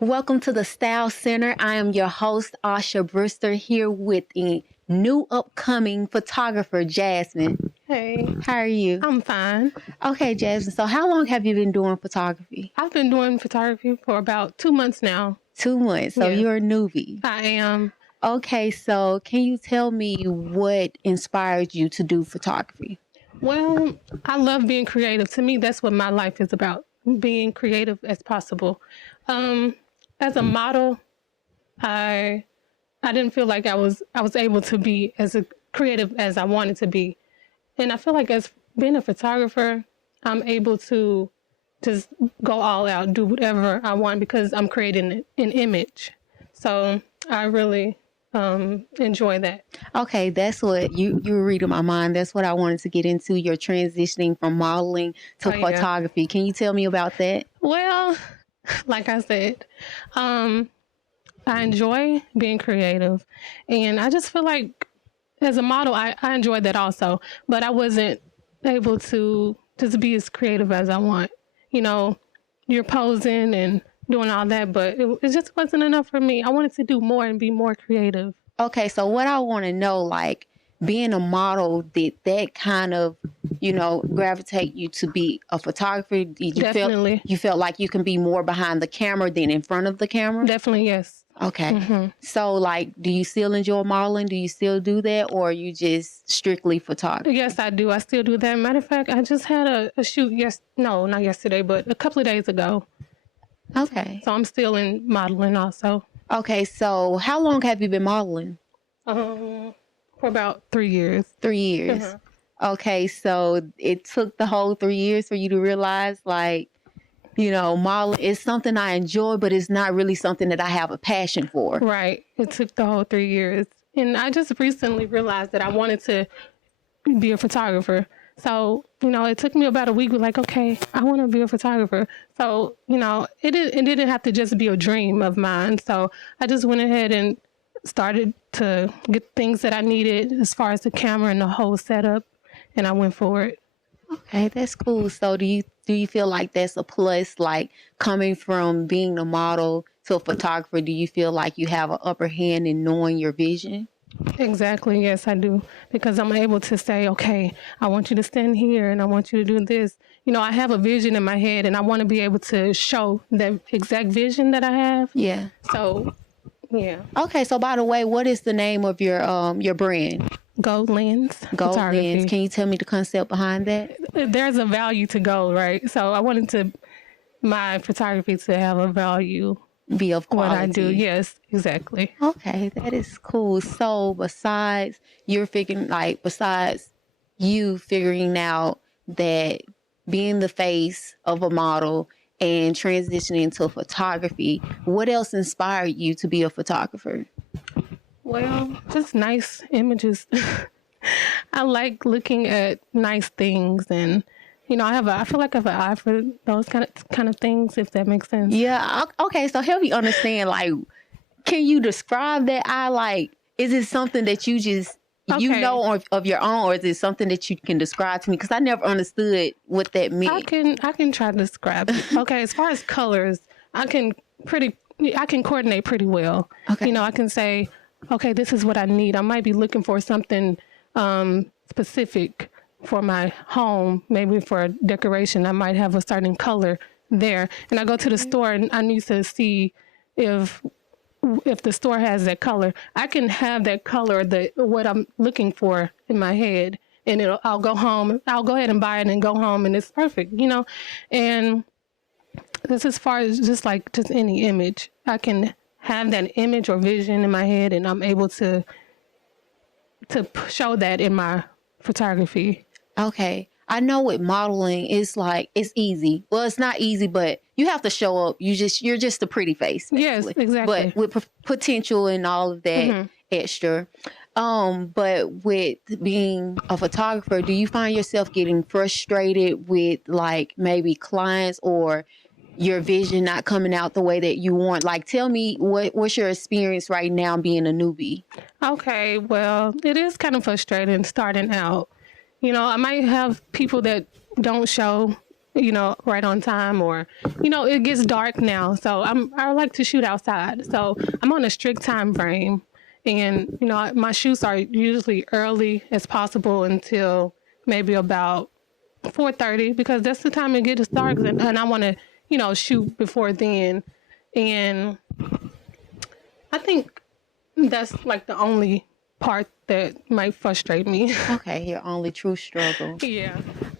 Welcome to the Style Center. I am your host, Asha Brewster, here with a new upcoming photographer, Jasmine. Hey, How are you? I'm fine. Okay, Jasmine. So how long have you been doing photography? I've been doing photography for about 2 months now. 2 months. So Yes. you're a newbie. I am. Okay, so can you tell me what inspired you to do photography? Well, I love being creative. To me, that's what my life is about, being creative as possible. As a model, I didn't feel like I was able to be as creative as I wanted to be. And I feel like as being a photographer, I'm able to just go all out, do whatever I want because I'm creating an image. So I really enjoy that. Okay, that's what you were reading my mind. That's what I wanted to get into. You're transitioning from modeling to Oh, yeah. photography. Can you tell me about that? Well, like I said, I enjoy being creative. And I just feel like as a model, I enjoyed that also. But I wasn't able to just be as creative as I want. You know, you're posing and doing all that, but it just wasn't enough for me. I wanted to do more and be more creative. Okay, so what I want to know, like being a model, did that kind of, gravitate you to be a photographer? Did you Definitely. felt like you can be more behind the camera than in front of the camera? Definitely, yes. Okay. So like, do you still enjoy modeling? Do you still do that, or are you just strictly photography? Yes, I do. I still do that. Matter of fact, I just had a shoot. No, not yesterday, but a couple of days ago. Okay. So I'm still in modeling also. Okay, so how long have you been modeling? For about 3 years. 3 years. Okay, so it took the whole 3 years for you to realize, like, modeling is something I enjoy, but it's not really something that I have a passion for. Right. It took the whole 3 years. And I just recently realized that I wanted to be a photographer. So, it took me about a week. Like, okay, I want to be a photographer. So, it didn't have to just be a dream of mine. So I just went ahead and started to get things that I needed as far as the camera and the whole setup. And I went for it. Okay, that's cool. So do you feel like that's a plus, like coming from being a model to a photographer? Do you feel like you have an upper hand in knowing your vision? Exactly. Yes, I do. Because I'm able to say, okay, I want you to stand here and I want you to do this. I have a vision in my head and I want to be able to show that exact vision that I have. Yeah. So, yeah. Okay, so by the way, what is the name of your brand? Gold lens. Gold photography. Lens. Can you tell me the concept behind that? There's a value to gold, right? So I wanted my photography to have a value. Be of quality. What I do. Yes, exactly. Okay, that is cool. So besides you figuring out that being the face of a model and transitioning to photography, what else inspired you to be a photographer? Well, just nice images. I like looking at nice things, and I feel like I have an eye for those kind of things, if that makes sense. Yeah. Okay. So help me understand. Like, can you describe that eye? Like, is it something that you just Okay. of your own, or is it something that you can describe to me? Because I never understood what that meant. I can try to describe it. Okay, as far as colors, I can coordinate pretty well. Okay. I can say, okay, this is what I need. I might be looking for something specific for my home, maybe for a decoration. I might have a certain color there, and I go to the store and I need to see if the store has that color. I can have that color, what I'm looking for in my head, and I'll go home. I'll go ahead and buy it and go home, and it's perfect, And this as far as just any image, I can have that image or vision in my head, and I'm able to show that in my photography. Okay. I know with modeling, it's easy. Well, it's not easy, but you have to show up. You're just a pretty face. Yes, basically. exactly. But with potential and all of that extra. But with being a photographer, do you find yourself getting frustrated with like maybe clients or your vision not coming out the way that you want? Like, tell me what's your experience right now being a newbie? Okay, well, it is kind of frustrating starting out. I might have people that don't show right on time, or, it gets dark now. So I like to shoot outside. So I'm on a strict time frame. And, my shoots are usually early as possible until maybe about 4:30, because that's the time it gets dark, and I want to, shoot before then. And I think that's like the only part that might frustrate me. Okay, your only true struggle. Yeah.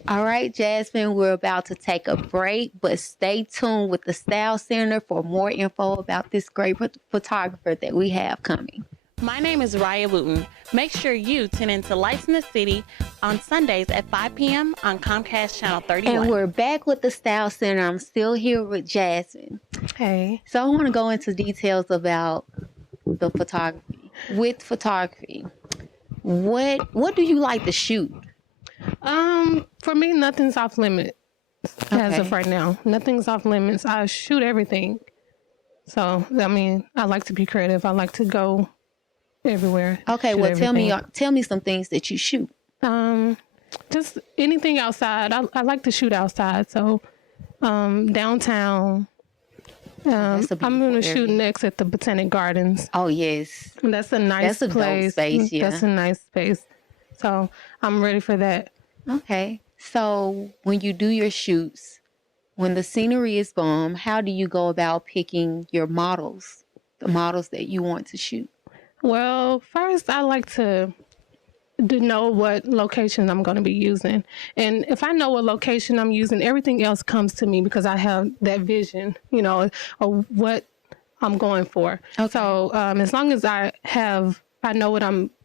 All right, Jasmine, we're about to take a break, but stay tuned with the Style Center for more info about this great photographer that we have coming. My name is Raya Wooten. Make sure you tune into Lights in the City on Sundays at 5 p.m. on Comcast Channel 31. And we're back with the Style Center. I'm still here with Jasmine. Hey. So I want to go into details about the photography. With photography, what do you like to shoot? For me, nothing's off limits as of right now. Nothing's off limits. I shoot everything. So, I like to be creative. I like to go everywhere. Okay, well, tell me some things that you shoot. Just anything outside. I like to shoot outside. So, downtown. I'm going to shoot next at the Botanic Gardens. Oh, yes. That's a nice place. Dope space, yeah. That's a nice space. So I'm ready for that. Okay. So when you do your shoots, when the scenery is bomb, how do you go about picking your models, the models that you want to shoot? Well, first I like to know what location I'm going to be using. And if I know what location I'm using, everything else comes to me because I have that vision, of what I'm going for. Okay. So as long as I know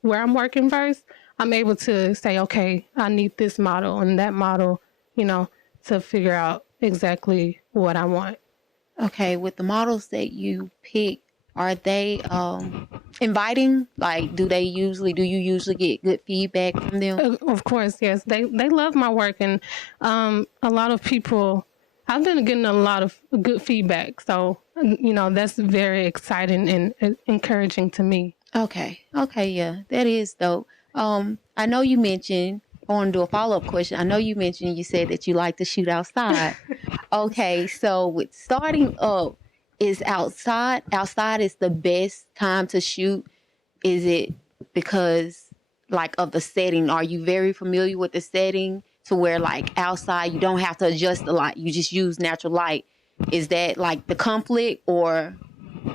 where I'm working first, I'm able to say, okay, I need this model and that model, to figure out exactly what I want. Okay. With the models that you pick, are they inviting? Like, do you usually get good feedback from them? Of course, yes. They love my work, and a lot of people, I've been getting a lot of good feedback. So, that's very exciting and encouraging to me. Okay, yeah, that is dope. I know you mentioned, I want to do a follow-up question. I know you said that you like to shoot outside. Okay, so with starting up, is outside is the best time to shoot? Is it because like of the setting? Are you very familiar with the setting to where like outside you don't have to adjust the light, you just use natural light? Is that like the conflict, or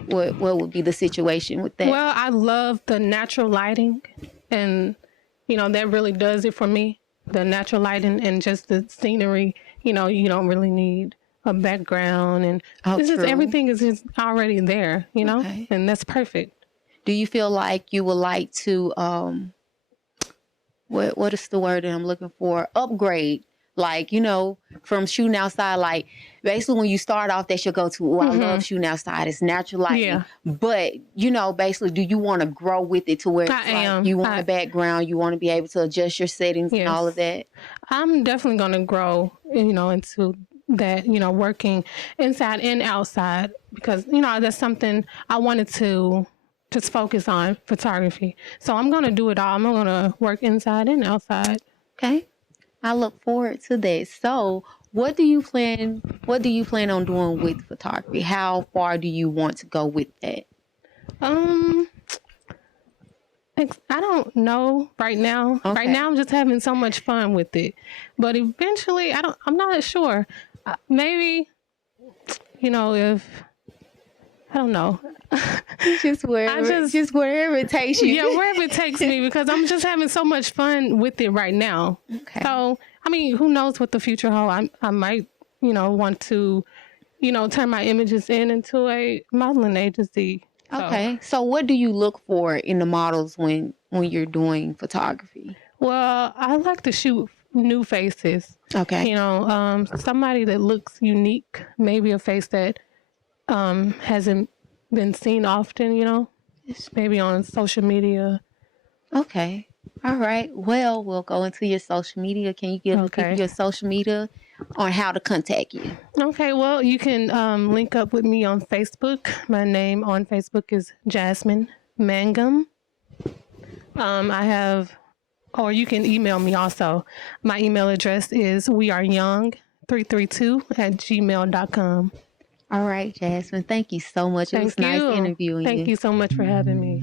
what would be the situation with that? Well, I love the natural lighting, and that really does it for me. The natural lighting and just the scenery, you don't really need a background, and everything is just already there, okay. And that's perfect. Do you feel like you would like to what is the word that I'm looking for? Upgrade, like, from shooting outside, like basically when you start off, that should go to, I love shooting outside, it's natural lighting. Yeah. But, basically, do you want to grow with it to where you want a background, you want to be able to adjust your settings and all of that? I'm definitely going to grow, into that, working inside and outside, because, that's something I wanted to just focus on, photography. So I'm going to do it all. I'm going to work inside and outside. Okay. I look forward to that. So what do you plan on doing with photography? How far do you want to go with that? I don't know right now. Okay. Right now I'm just having so much fun with it. But eventually I'm not sure. Maybe, if, I don't know. Just wherever it takes you. Yeah, wherever it takes me, because I'm just having so much fun with it right now. Okay. So, who knows what the future holds? I might, want to, turn my images into a modeling agency. So. Okay. So what do you look for in the models when you're doing photography? Well, I like to shoot new faces. Okay. Somebody that looks unique, maybe a face that hasn't been seen often, maybe on social media. Okay. All right. Well, we'll go into your social media. Can you give people your social media on how to contact you? Okay. Well, you can link up with me on Facebook. My name on Facebook is Jasmine Mangum. Or you can email me also. My email address is weareyoung 332@gmail.com. All right, Jasmine. Thank you so much. It was nice interviewing you. Thank you so much for having me.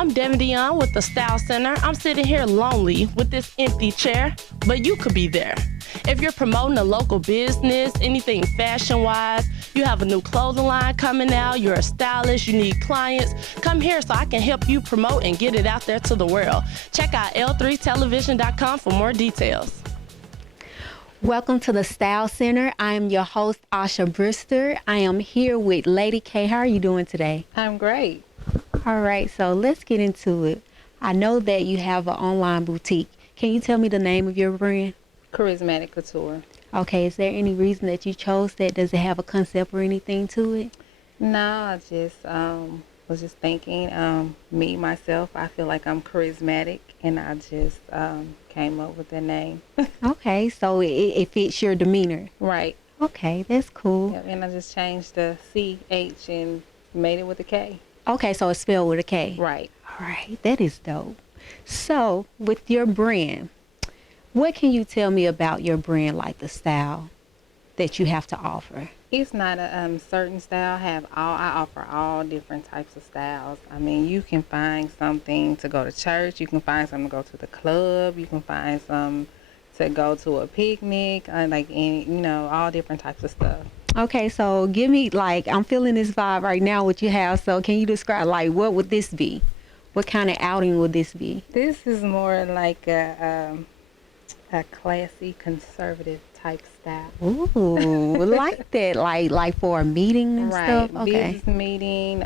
I'm Devin Dion with the Style Center. I'm sitting here lonely with this empty chair, but you could be there. If you're promoting a local business, anything fashion-wise, you have a new clothing line coming out, you're a stylist, you need clients, come here so I can help you promote and get it out there to the world. Check out l3television.com for more details. Welcome to the Style Center. I am your host, Asha Brister. I am here with Lady K. How are you doing today? I'm great. All right, so let's get into it. I know that you have an online boutique. Can you tell me the name of your brand? Charismatic Couture. Okay, is there any reason that you chose that? Does it have a concept or anything to it? No, I just was just thinking, me myself, I feel like I'm charismatic, and I just came up with the name. Okay, so it fits your demeanor. Right. Okay, that's cool. Yep, and I just changed the CH and made it with a K. Okay, so it's spelled with a K. Right. All right, that is dope. So, with your brand, what can you tell me about your brand, like the style that you have to offer? It's not a certain style. I offer all different types of styles. I mean, you can find something to go to church. You can find something to go to the club. You can find some to go to a picnic. Like any, all different types of stuff. Okay, so give me, like, I'm feeling this vibe right now, what you have. So, can you describe, like, what would this be? What kind of outing would this be? This is more like a classy, conservative type style. Ooh, like that, like for a meeting and Right. stuff. Okay, Business meeting,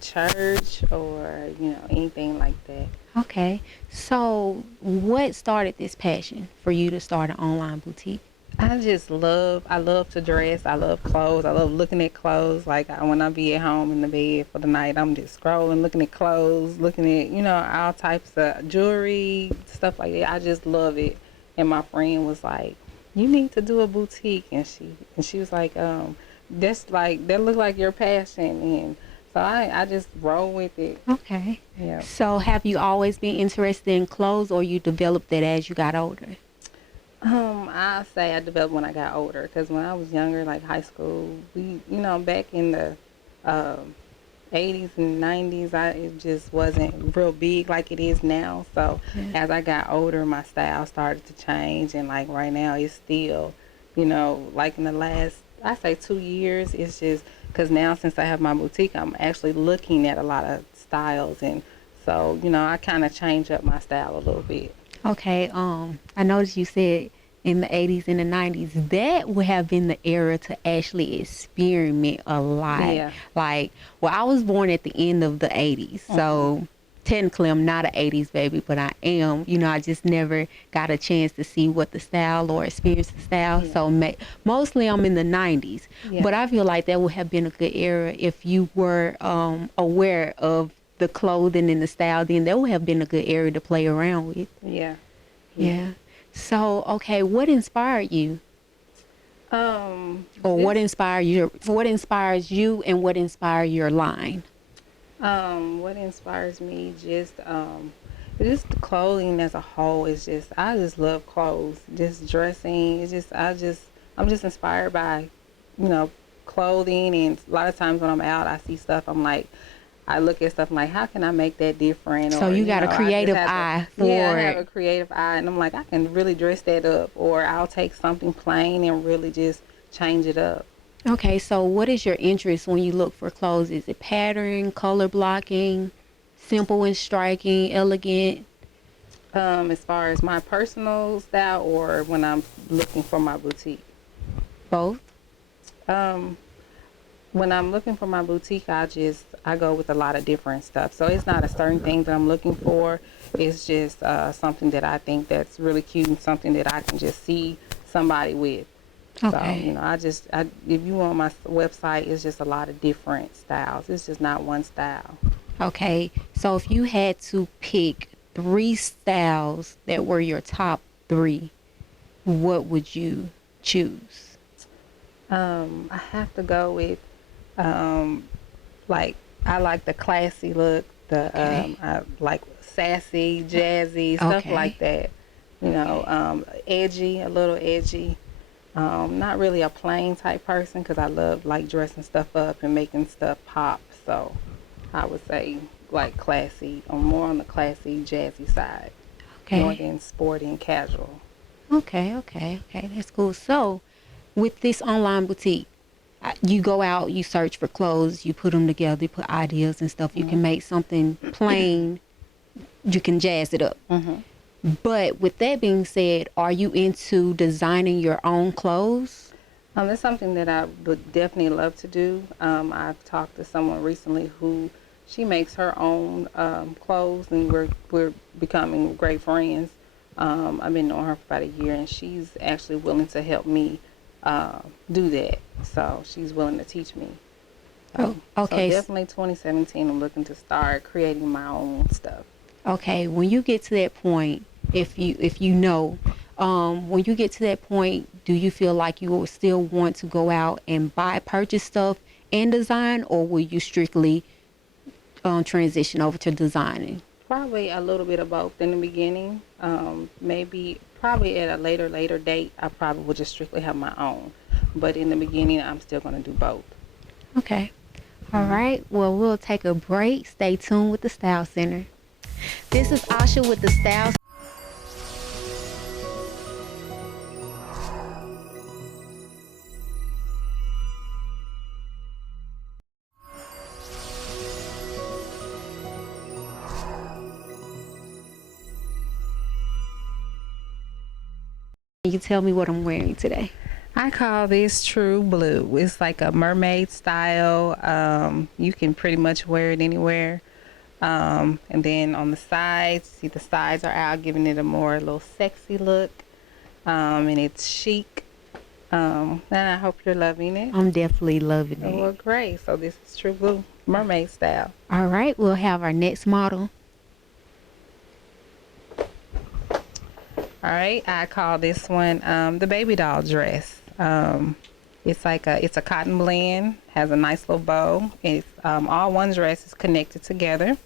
church, or anything like that. okay. So, what started this passion for you to start an online boutique? I love to dress. I love clothes. I love looking at clothes. Like when I be at home in the bed for the night, I'm just scrolling, looking at clothes, looking at, all types of jewelry, stuff like that. I just love it. And my friend was like, you need to do a boutique. And she was like, that look like your passion. And so I just roll with it. Okay. Yeah. So, have you always been interested in clothes, or you developed that as you got older? I say I developed when I got older, because when I was younger, like high school, we, back in the 80s and 90s, it just wasn't real big like it is now. So as I got older, my style started to change, and like right now, it's still, like in the last, I say 2 years, it's just because now since I have my boutique, I'm actually looking at a lot of styles, and so I kind of change up my style a little bit. Okay. I noticed you said in the 80s and the 90s, that would have been the era to actually experiment a lot. Yeah. Like, well, I was born at the end of the 80s, so technically I'm not an 80s baby, but I am. I just never got a chance to see what the style or experience the style. Yeah. So mostly I'm in the 90s, but I feel like that would have been a good era if you were aware of the clothing and the style. Then that would have been a good era to play around with. Yeah. So, okay, what inspired you? Or what inspired you? What inspires you, and what inspired your line? What inspires me, just the clothing as a whole is just, I just love clothes, just dressing. It's just I'm just inspired by, clothing, and a lot of times when I'm out, I see stuff. I'm like, I look at stuff like, how can I make that different? So you got a creative eye for it. Yeah, I have a creative eye, and I'm like, I can really dress that up, or I'll take something plain and really just change it up. Okay, so what is your interest when you look for clothes? Is it pattern, color blocking, simple and striking, elegant? As far as my personal style, or when I'm looking for my boutique? Both. When I'm looking for my boutique, I go with a lot of different stuff. So it's not a certain thing that I'm looking for. It's just something that I think that's really cute, and something that I can just see somebody with. Okay. So, if you want my website, it's just a lot of different styles. It's just not one style. Okay. So if you had to pick 3 styles that were your top 3, what would you choose? I have to go with, like, I like the classy look, I like sassy, jazzy, stuff like that. Edgy, a little edgy. Not really a plain type person, because I love like dressing stuff up and making stuff pop. So I would say like classy, or more on the classy, jazzy side, more than sporty and casual. Okay, that's cool. So with this online boutique, you go out, you search for clothes, you put them together, you put ideas and stuff. You can make something plain, you can jazz it up. But with that being said, are you into designing your own clothes? It's something that I would definitely love to do. I've talked to someone recently who she makes her own clothes, and we're becoming great friends. I've been knowing her for about a year, and she's actually willing to help me do that. So she's willing to teach me. Okay. So definitely 2017, I'm looking to start creating my own stuff. Okay, when you get to that point, if you know, when you get to that point, do you feel like you will still want to go out and purchase stuff and design, or will you strictly transition over to designing? Probably a little bit of both in the beginning. Maybe probably at a later date, I probably will just strictly have my own. But in the beginning, I'm still going to do both. Okay. All right. Well, we'll take a break. Stay tuned with the Style Center. This is Asha with the Style. Can you tell me what I'm wearing today? I call this true blue. It's like a mermaid style. You can pretty much wear it anywhere. And then on the sides, see the sides are out, giving it a little sexy look. And it's chic. And I hope you're loving it. I'm definitely loving it. Well, great. So this is true blue, mermaid style. All right. We'll have our next model. All right. I call this one the baby doll dress. It's a cotton blend, has a nice little bow. It's all one dress is connected together.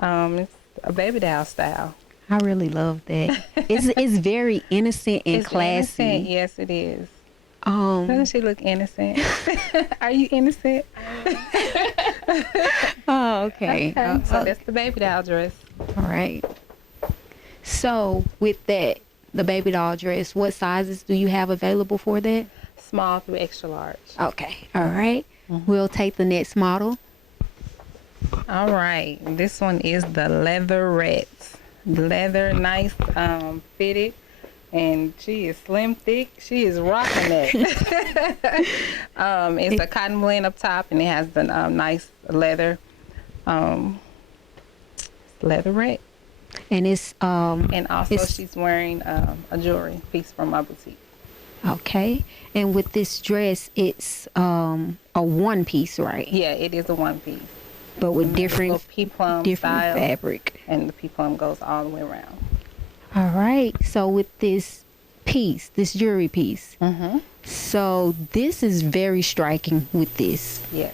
It's a baby doll style. I really love that. It's very innocent and It's classy. innocent. Yes, it is. Doesn't she look innocent? Are you innocent? Oh, okay. So that's the baby doll dress. All right. So with that, the baby doll dress, what sizes do you have available for that? Small through extra large. Okay. All right. We'll take the next model. All right. This one is the leatherette. Leather, nice, fitted. And she is slim thick. She is rocking it. It's a cotton blend up top, and it has the nice leather, leatherette. And it's And also she's wearing a jewelry piece from my boutique. okay. And with this dress, it's a one piece, right? Yeah, it is a one piece. But with Little different peplum different style, fabric. and the peplum goes all the way around. All right. So with this piece, this jewelry piece. So this is very striking with this. Yes.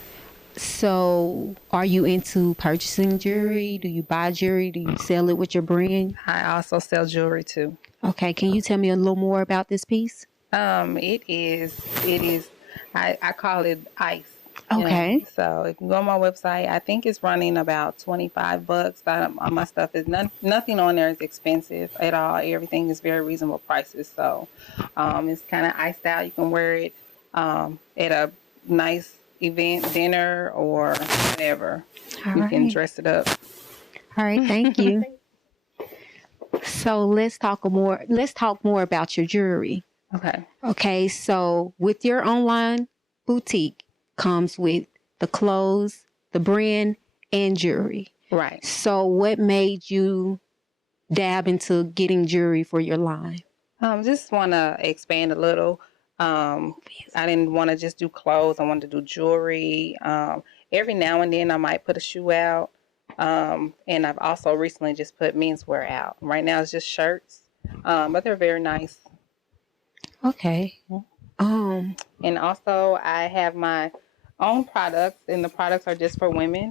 So are you into purchasing jewelry? Do you buy jewelry? Do you sell it with your brand? I also sell jewelry too. Okay. Can you tell me a little more about this piece? It is, I call it ice. you Okay. know. So if you go on my website, I think it's running about $25. My stuff is nothing on there is expensive at all. Everything is very reasonable prices. So it's kind of iced out. You can wear it at a nice event, dinner, or whatever. You can dress it up. All right, thank you. So let's talk more about your jewelry. Okay. Okay, so with your online boutique comes with the clothes, the brand, and jewelry. Right. So what made you dab into getting jewelry for your line? Just want to expand a little. I didn't want to just do clothes. I wanted to do jewelry. Every now and then I might put a shoe out. And I've also recently just put menswear out. Right now it's just shirts, but they're very nice. Okay. And also I have my own products, and the products are just for women.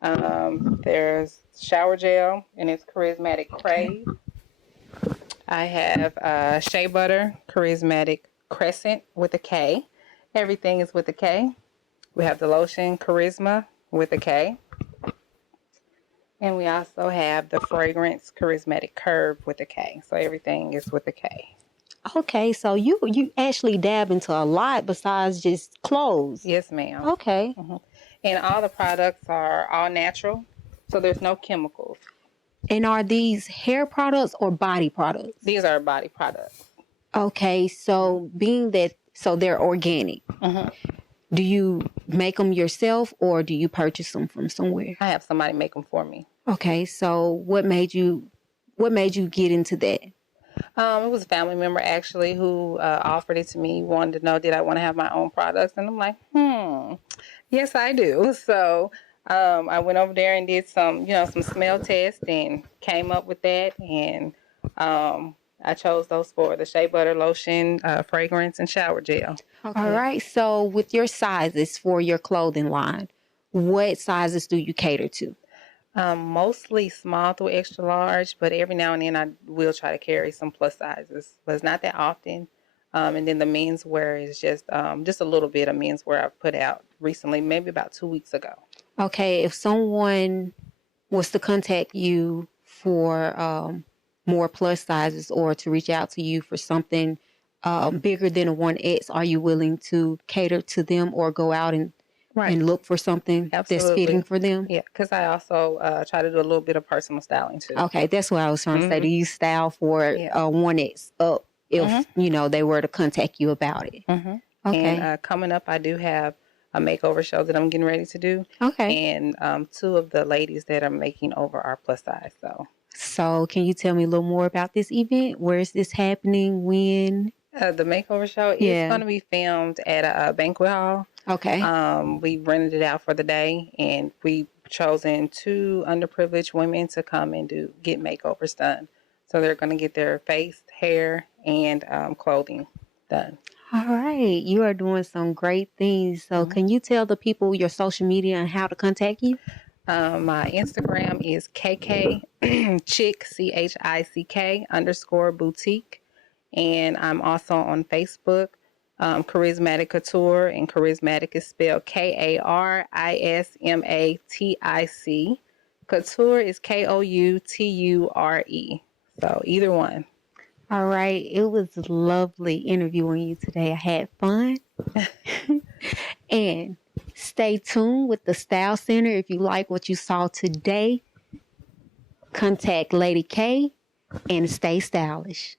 There's shower gel, and it's Charismatic Crave. I have shea butter, Charismatic Crescent with a K. Everything is with a K. We have the lotion, Charisma with a K. And we also have the fragrance, Charismatic Curve with a K. So everything is with a K. Okay, so you actually dab into a lot besides just clothes. Yes, ma'am. Okay. And all the products are all natural, so there's no chemicals. And are these hair products or body products? These are body products. Okay, so so they're organic. Do you make them yourself or do you purchase them from somewhere? I have somebody make them for me. Okay, so what made you get into that? It was a family member actually who offered it to me, wanted to know did I want to have my own products, and I'm like, yes, I do. So I went over there and did some smell tests and came up with that, and I chose those for the shea butter, lotion, fragrance, and shower gel. Okay. All right. So with your sizes for your clothing line, what sizes do you cater to? Mostly small through extra large, but every now and then I will try to carry some plus sizes, but it's not that often. And then the menswear is just a little bit of menswear I've put out recently, maybe about 2 weeks ago. Okay. If someone was to contact you for more plus sizes or to reach out to you for something bigger than a 1X, are you willing to cater to them or go out and look for something that's fitting for them? Yeah, because I also try to do a little bit of personal styling too. Okay, that's what I was trying to say. Do you style for 1X up if, they were to contact you about it? Okay. And coming up, I do have a makeover show that I'm getting ready to do. Okay. And 2 of the ladies that I'm making over are plus size. So can you tell me a little more about this event? Where is this happening? When? The makeover show is going to be filmed at a banquet hall. Okay. We rented it out for the day, and we chosen 2 underprivileged women to come and get makeovers done. So they're going to get their face, hair, and clothing done. All right. You are doing some great things. So can you tell the people your social media and how to contact you? My Instagram is KK Chick CHICK _boutique. And I'm also on Facebook, Charismatic Couture, and Charismatic is spelled KARISMATIC. Couture is KOUTURE. So either one. All right. It was lovely interviewing you today. I had fun. And stay tuned with the Style Center. If you like what you saw today, contact Lady K and stay stylish.